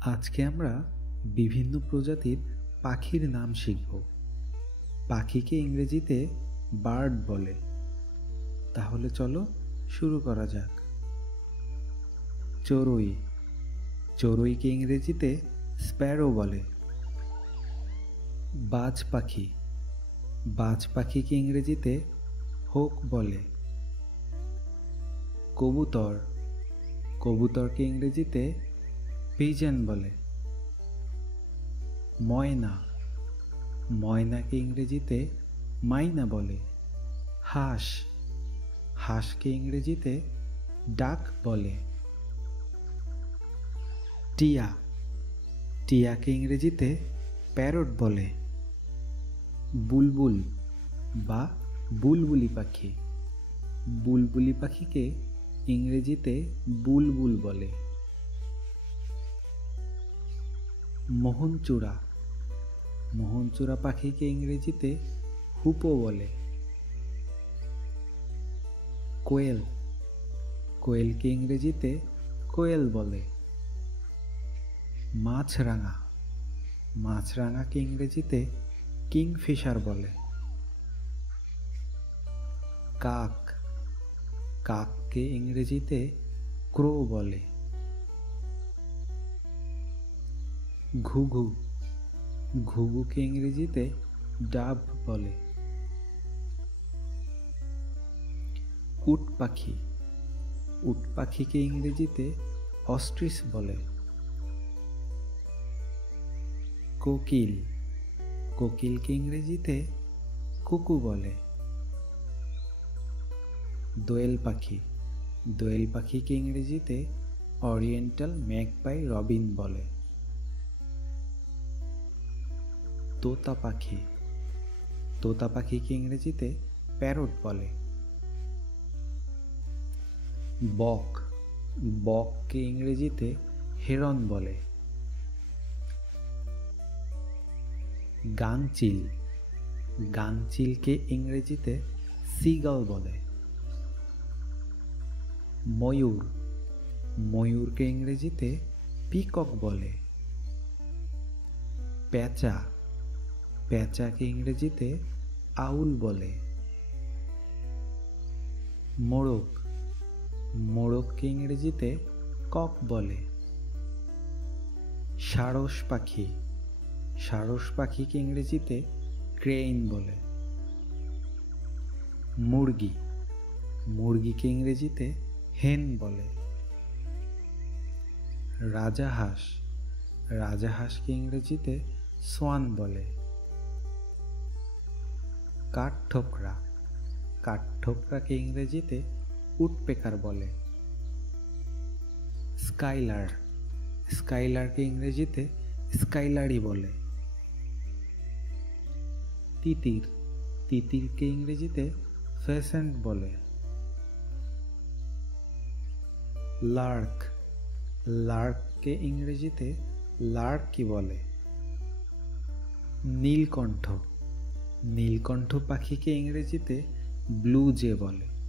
আজকে আমরা বিভিন্ন প্রজাতির পাখির নাম শিখব। পাখিকে ইংরেজিতে বার্ড বলে। তাহলে চলো শুরু করা যাক। চড়ুই, চড়ুইকে ইংরেজিতে স্প্যারো বলে। বাজ পাখি, বাজ পাখিকে ইংরেজিতে হোক বলে। কবুতর, কবুতরকে ইংরেজিতে পিজন বলে। ময়না, ময়নাকে ইংরেজিতে মাইনা বলে। হাঁস, হাঁসকে ইংরেজিতে ডাক বলে। টিয়া, টিয়াকে ইংরেজিতে প্যারট বলে। বুলবুল বা বুলবুলি পাখি, বুলবুলি পাখিকে ইংরেজিতে বুলবুল বলে। মোহনচূড়া, মোহনচূড়া পাখিকে ইংরেজিতে হুপো বলে। কোয়েল, কোয়েলকে ইংরেজিতে কোয়েল বলে। মাছরাঙা, মাছরাঙাকে ইংরেজিতে কিংফিশার বলে। কাক, কাককে ইংরেজিতে ক্রো বলে। ঘুঘু, ঘুঘুকে ইংরেজিতে ডাব বলে। উট পাখি, উট পাখিকে ইংরেজিতে অস্ট্রিচ বলে। কোকিল, কোকিলকে ইংরেজিতে কুকু বলে। দোয়েল পাখি, দোয়েল পাখিকে ইংরেজিতে অরিয়েন্টাল ম্যাগপাই রবিন বলে। তোতা পাখি, তোতা পাখিকে ইংরেজিতে প্যারট বলে। বক, বককে ইংরেজিতে হেরন বলে। গাংচিল, গাংচিলকে ইংরেজিতে সিগাল বলে। ময়ূর, ময়ূরকে ইংরেজিতে পিকক বলে। পেঁচা, পেঁচাকে ইংরেজিতে আউল বলে। মোরগ, মোরগকে ইংরেজিতে কক বলে। সারস পাখি, সারস পাখিকে ইংরেজিতে ক্রেইন বলে। মুরগি, মুরগিকে ইংরেজিতে হেন বলে। রাজাহাঁস, রাজাহাঁসকে ইংরেজিতে সোয়ান বলে। কাঠঠোকরা, কাঠঠোকরাকে ইংরেজিতে উডপেকার বলে। স্কাইলার, স্কাইলারকে ইংরেজিতে স্কাইলারি বলে। তিতির, তিতিরকে ইংরেজিতে ফেসেন্ট বলে। লার্ক, লার্ককে ইংরেজিতে লার্কি বলে। নীলকণ্ঠ, নীলকণ্ঠ পাখিকে ইংরেজিতে ব্লু জে বলে।